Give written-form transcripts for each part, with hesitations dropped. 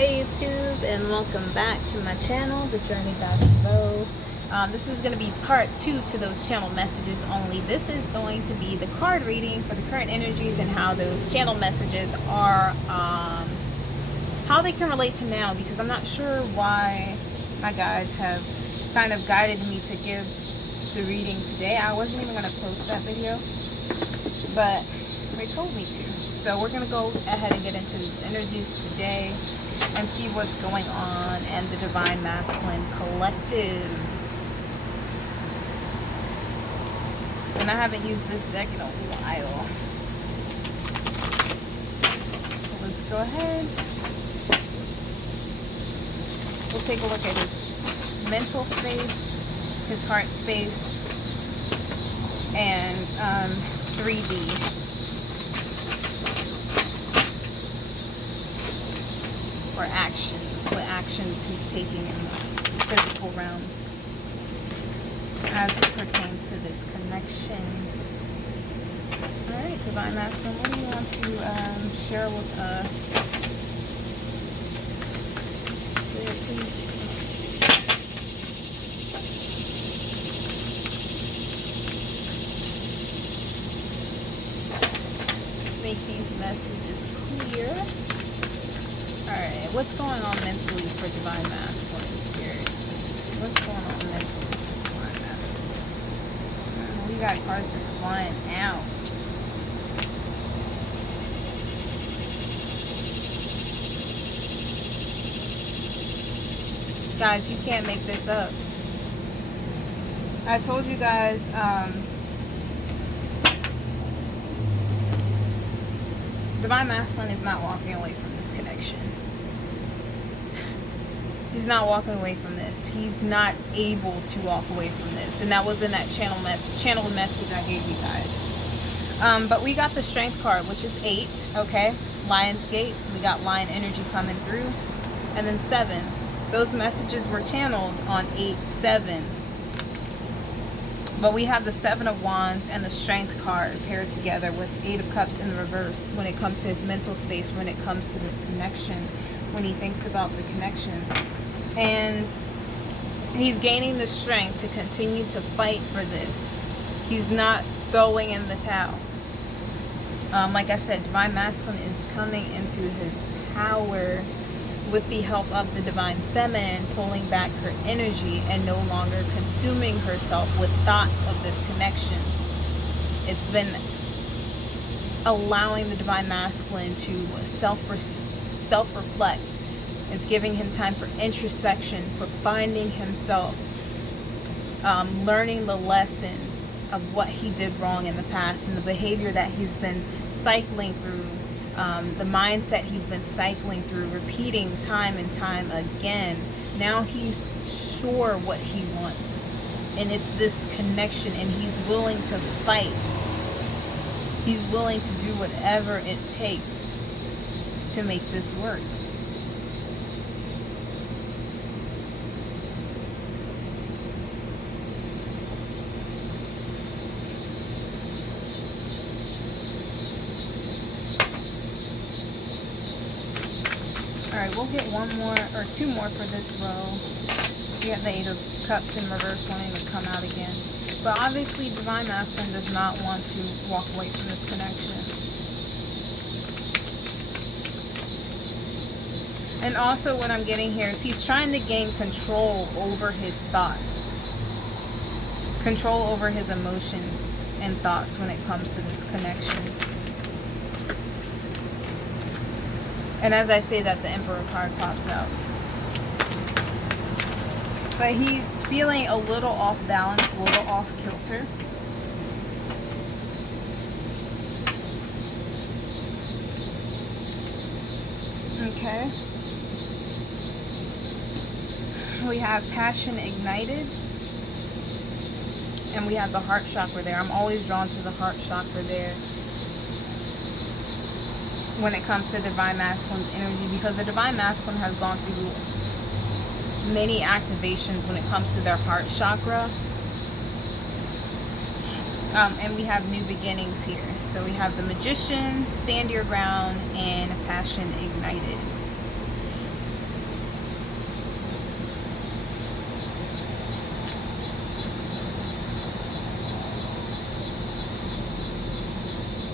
Hey YouTube, and welcome back to my channel, The Journey Back to Bo. This is going to be part 2 to those channel messages only. This is going to be the card reading for the current energies and how those channel messages are, how they can relate to now, because I'm not sure why my guides have kind of guided me to give the reading today. I wasn't even going to post that video, but they told me to. So we're going to go ahead and get into these energies today and see what's going on and the Divine Masculine Collective. And I haven't used this deck in a while. So let's go ahead. We'll take a look at his mental space, his heart space, and 3D. Or actions, what actions he's taking in the physical realm as it pertains to this connection. Alright, Divine Masculine, what do you want to share with us? Please. Make these messages clear. Alright, what's going on mentally for Divine Masculine Spirit? What's going on mentally for Divine Masculine? We got cards just flying out. Guys, you can't make this up. I told you guys, Divine Masculine is not walking away from this connection. He's not walking away from this. He's not able to walk away from this. And that was in that channel message I gave you guys. But we got the Strength card, which is 8, okay? Lion's Gate. We got lion energy coming through. And then 7. Those messages were channeled on 8-7. But we have the 7 of Wands and the Strength card paired together with 8 of Cups in the reverse when it comes to his mental space, when it comes to this connection, when he thinks about the connection. And he's gaining the strength to continue to fight for this. He's not throwing in the towel. Like I said, Divine Masculine is coming into his power with the help of the Divine Feminine, pulling back her energy and no longer consuming herself with thoughts of this connection. It's been allowing the Divine Masculine to self-reflect. It's giving him time for introspection, for finding himself, learning the lessons of what he did wrong in the past and the behavior that he's been cycling through, the mindset he's been cycling through, repeating time and time again. Now he's sure what he wants, and it's this connection, and he's willing to fight. He's willing to do whatever it takes to make this work. Alright, we'll get one more or two more for this row. We have the 8 of Cups in reverse wanting to come out again. But obviously Divine Masculine does not want to walk away from this connection. And also what I'm getting here is he's trying to gain control over his thoughts. Control over his emotions and thoughts when it comes to this connection. And as I say that, the Emperor card pops out. But he's feeling a little off balance, a little off kilter. Okay. We have passion ignited. And we have the heart chakra there. I'm always drawn to the heart chakra there when it comes to Divine Masculine's energy, because the Divine Masculine has gone through many activations when it comes to their heart chakra. And we have new beginnings here. So we have the Magician, Stand Your Ground, and Passion Ignited.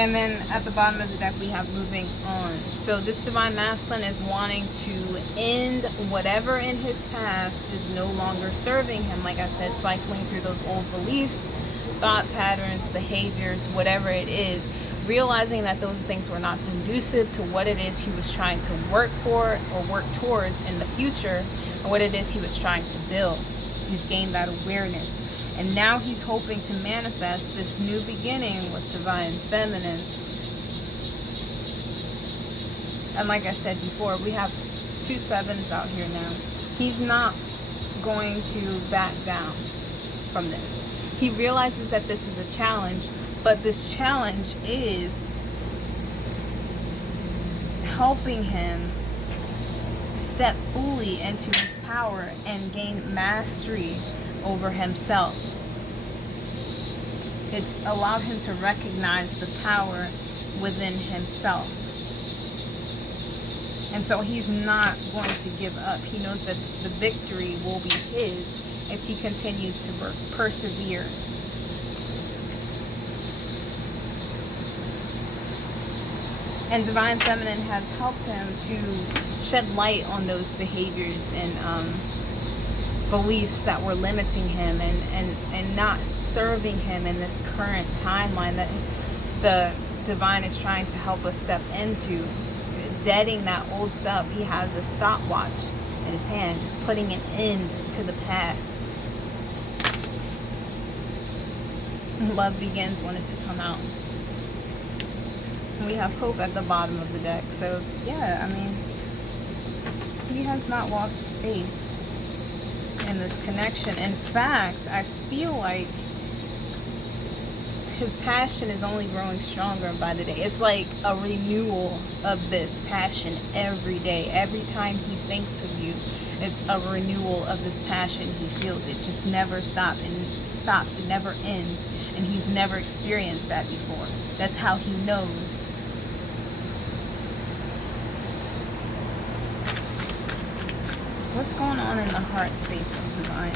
And then at the bottom of the deck, we have moving on. So this divine masculine is wanting to end whatever in his past is no longer serving him. Like I said, cycling through those old beliefs, thought patterns, behaviors, whatever it is, realizing that those things were not conducive to what it is he was trying to work for or work towards in the future, or what it is he was trying to build. He's gained that awareness. And now he's hoping to manifest this new beginning with divine feminine. And like I said before, we have 2 sevens out here now. He's not going to back down from this. He realizes that this is a challenge, but this challenge is helping him step fully into his power and gain mastery over himself. It's allowed him to recognize the power within himself. And so he's not going to give up. He knows that the victory will be his if he continues to persevere. And Divine Feminine has helped him to shed light on those behaviors and beliefs that were limiting him and not serving him in this current timeline that the Divine is trying to help us step into. Deading that old stuff. He has a stopwatch in his hand, just putting an end to the past. Love begins when it's to come out. We have hope at the bottom of the deck. So yeah, I mean, he has not lost faith in this connection. In fact, I feel like his passion is only growing stronger by the day. It's like a renewal of this passion every day. Every time he thinks of you, it's a renewal of this passion. He feels it just never stops. It never ends. And he's never experienced that before. That's how he knows. What's going on in the heart space of Divine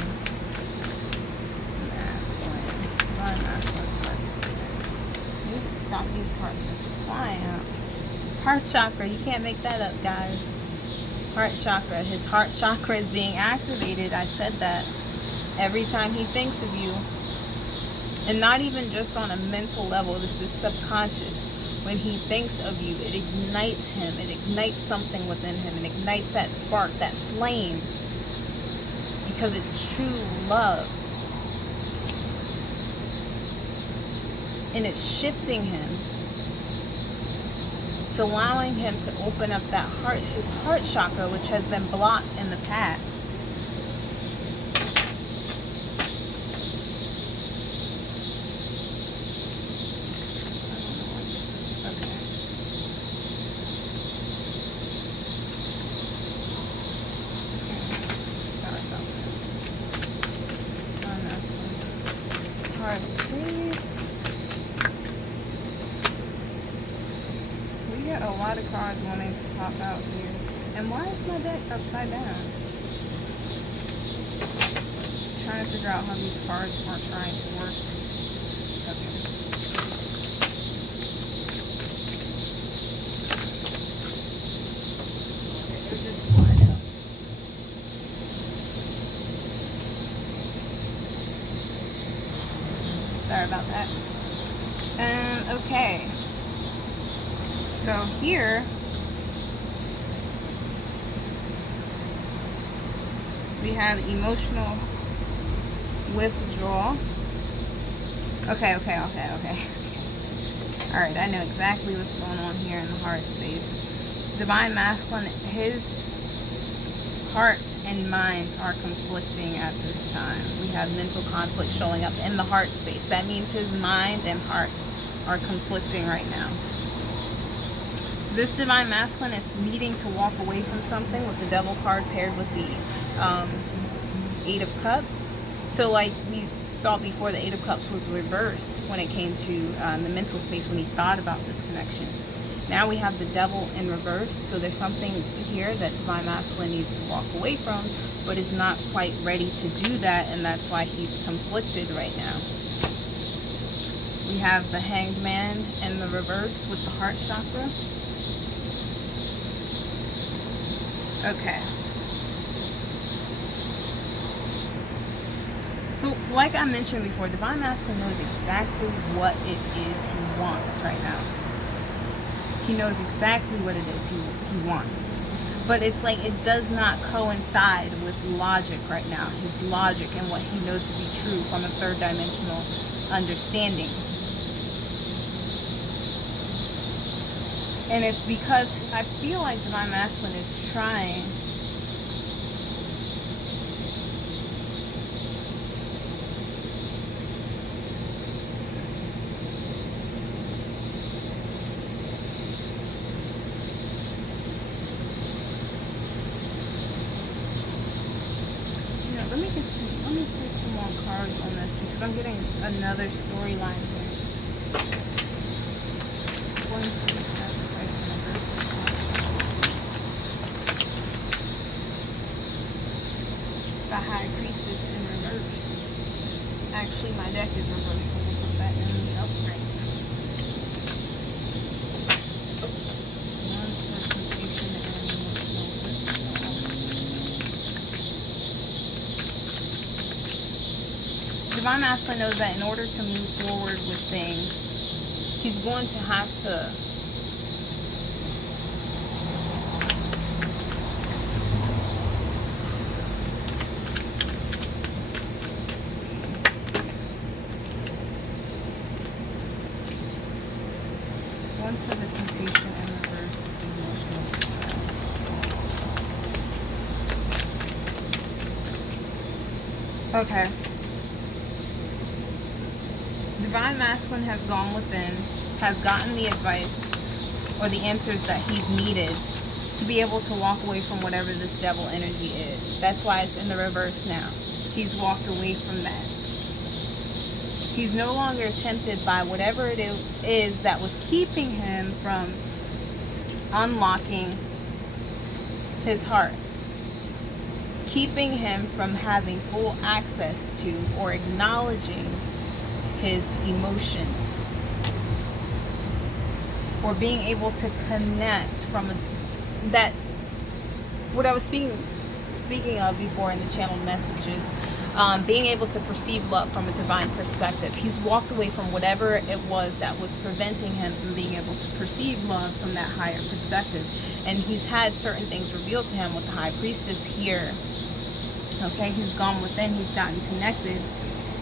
Masculine? Divine Masculine's heart space. Got these cards just flying out. Heart chakra. You can't make that up, guys. Heart chakra. His heart chakra is being activated. I said that. Every time he thinks of you. And not even just on a mental level. This is subconscious. When he thinks of you, it ignites him. It ignites something within him. It ignites that spark, that flame. Because it's true love. And it's shifting him. It's allowing him to open up that heart, his heart chakra, which has been blocked in the past. A lot of cards wanting to pop out here. And why is my deck upside down? Trying to figure out how these cards aren't trying to work. Okay. They're just flying out. Sorry about that. Okay. So here, we have emotional withdrawal. Okay. Alright, I know exactly what's going on here in the heart space. Divine Masculine, his heart and mind are conflicting at this time. We have mental conflict showing up in the heart space. That means his mind and heart are conflicting right now. This Divine Masculine is needing to walk away from something with the Devil card paired with the 8 of Cups. So like we saw before, the 8 of Cups was reversed when it came to the mental space when he thought about this connection. Now we have the Devil in reverse. So there's something here that Divine Masculine needs to walk away from, but is not quite ready to do that, and that's why he's conflicted right now. We have the Hanged Man in the reverse with the heart chakra. Okay. So, like I mentioned before, Divine Masculine knows exactly what it is he wants right now. He knows exactly what it is he wants. But it's like it does not coincide with logic right now. His logic and what he knows to be true from a third dimensional understanding. And it's because I feel like Divine Masculine is trying let me put some more cards on this because I'm getting another storyline here. Going through the sacrifice and the High Priestess in reverse. Actually, my deck is reversed, so we'll put that in the upright. Divine Masculine knows that in order to move forward with things, he's going to have to one for the temptation and reverse the emotional. Okay. Divine Masculine has gone within, has gotten the advice or the answers that he's needed to be able to walk away from whatever this devil energy is. That's why it's in the reverse now. He's walked away from that. He's no longer tempted by whatever it is that was keeping him from unlocking his heart, keeping him from having full access to or acknowledging his emotions, or being able to connect from that, what I was speaking of before in the channel messages, being able to perceive love from a divine perspective. He's walked away from whatever it was that was preventing him from being able to perceive love from that higher perspective, and he's had certain things revealed to him with the High Priestess here. Okay, he's gone within, he's gotten connected.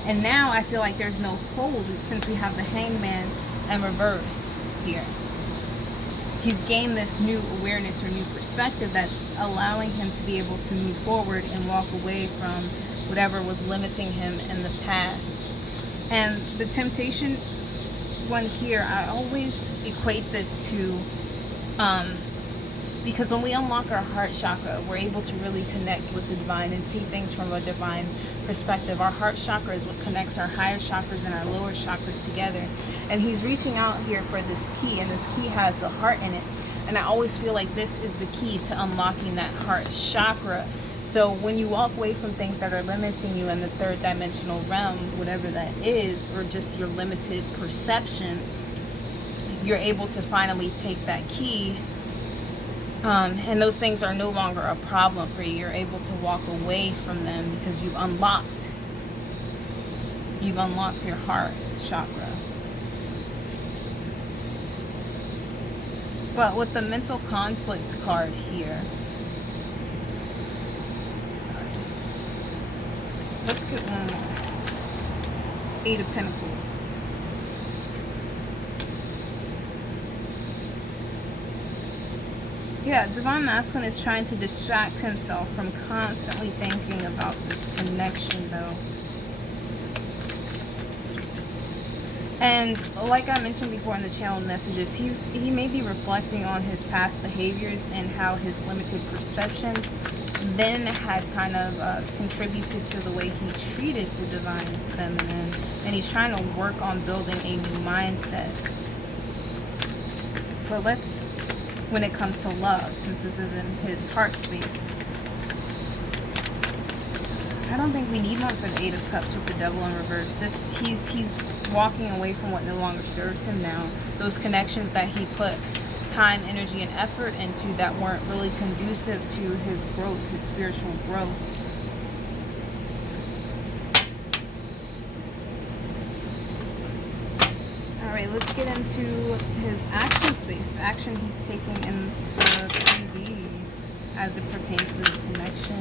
And now I feel like there's no hold since we have the Hangman and reverse here. He's gained this new awareness or new perspective that's allowing him to be able to move forward and walk away from whatever was limiting him in the past. And the temptation one here, I always equate this to, because when we unlock our heart chakra, we're able to really connect with the divine and see things from a divine perspective. Our heart chakra is what connects our higher chakras and our lower chakras together. And he's reaching out here for this key, and this key has the heart in it. And I always feel like this is the key to unlocking that heart chakra. So when you walk away from things that are limiting you in the third dimensional realm, whatever that is, or just your limited perception, you're able to finally take that key. And those things are no longer a problem for you. You're able to walk away from them because you've unlocked your heart chakra. But with the mental conflict card here, let's get one more. 8 of Pentacles. Yeah, Divine Masculine is trying to distract himself from constantly thinking about this connection, though. And like I mentioned before in the channel messages, he may be reflecting on his past behaviors and how his limited perception then had kind of contributed to the way he treated the divine feminine. And he's trying to work on building a new mindset. But let's, when it comes to love, since this is in his heart space, I don't think we need one for the 8 of Cups with the Devil in reverse. He's walking away from what no longer serves him now. Those connections that he put time, energy, and effort into that weren't really conducive to his growth, his spiritual growth. Alright, let's get into his action space, the action he's taking in the 3D as it pertains to this connection.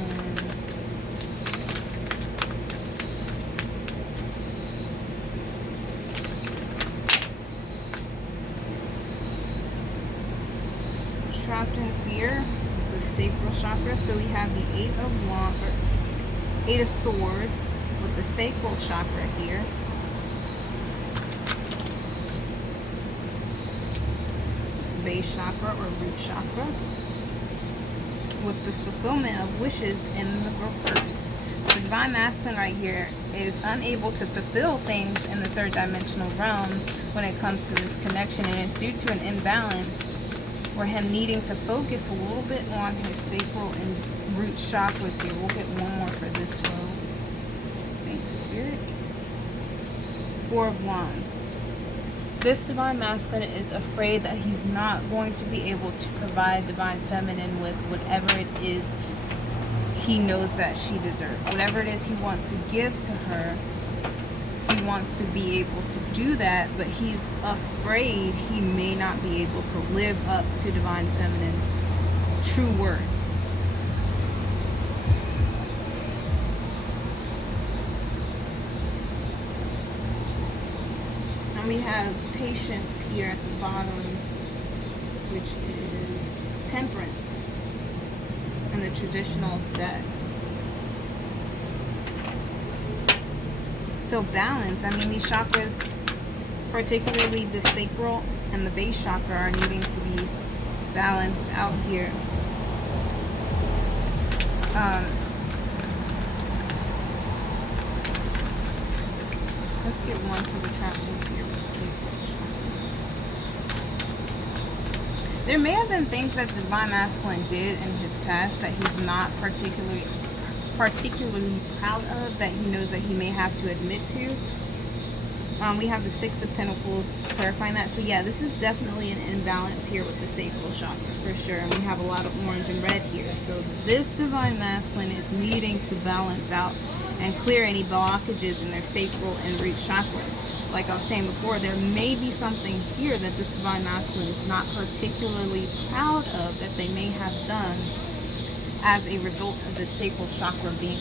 Trapped in fear, the sacral chakra. So we have the Eight of Swords with the sacral chakra here. Base chakra or root chakra with the fulfillment of wishes in the reverse. The divine masculine right here is unable to fulfill things in the third dimensional realm when it comes to this connection, and it's due to an imbalance for him needing to focus a little bit on his sacral and root chakras here. We'll get one more for this row. Thanks, Spirit. Four of Wands. This divine masculine is afraid that he's not going to be able to provide divine feminine with whatever it is he knows that she deserves. Whatever it is he wants to give to her, he wants to be able to do that, but he's afraid he may not be able to live up to divine feminine's true worth. And we have Patience here at the bottom, which is Temperance in the traditional deck. So balance, I mean, these chakras, particularly the sacral and the base chakra, are needing to be balanced out here. Let's get one for the trap here. There may have been things that the divine masculine did in his past that he's not particularly proud of, that he knows that he may have to admit to. We have the Six of Pentacles clarifying that. So yeah, this is definitely an imbalance here with the sacral chakra for sure. And we have a lot of orange and red here. So this divine masculine is needing to balance out and clear any blockages in their sacral and root chakra. Like I was saying before, there may be something here that this divine masculine is not particularly proud of that they may have done as a result of the sacral chakra being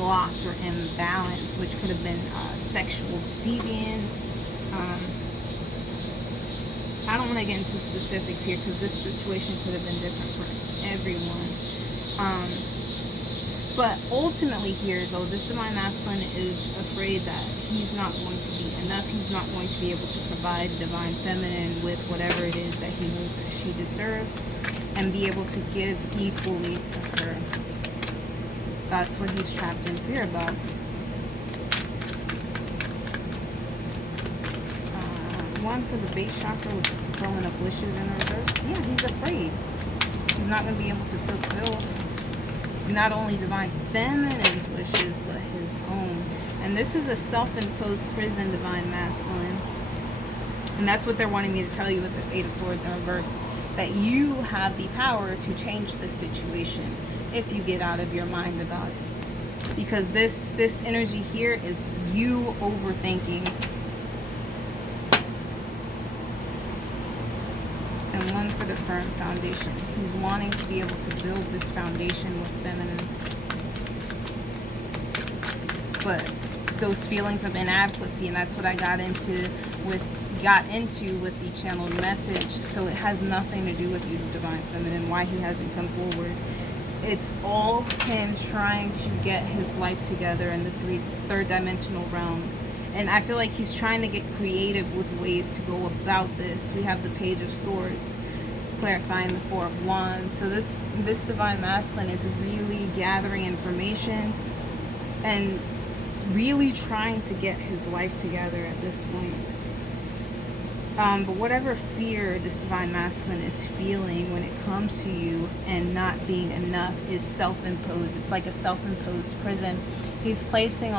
blocked or imbalanced, which could have been sexual deviance. I don't want to get into specifics here because this situation could have been different for everyone. But ultimately here, though, this divine masculine is afraid that he's not going to be enough. He's not going to be able to provide divine feminine with whatever it is that he knows that she deserves and be able to give equally to her. That's what he's trapped in fear about. One for the base chakra with the fulfillment of wishes in reverse. Yeah, he's afraid. He's not going to be able to fulfill not only divine feminine's wishes, but his own. And this is a self-imposed prison, divine masculine. And that's what they're wanting me to tell you with this Eight of Swords in reverse. That you have the power to change the situation if you get out of your mind about it. Because this energy here is you overthinking. And one for the firm foundation. He's wanting to be able to build this foundation with feminine. But those feelings of inadequacy, and that's what I got into with the channeled message. So it has nothing to do with you, divine feminine, why he hasn't come forward. It's all him trying to get his life together in the third dimensional realm. And I feel like he's trying to get creative with ways to go about this. We have the Page of Swords clarifying the Four of Wands. So this divine masculine is really gathering information and really trying to get his life together at this point. But whatever fear this divine masculine is feeling when it comes to you and not being enough is self-imposed. It's like a self-imposed prison he's placing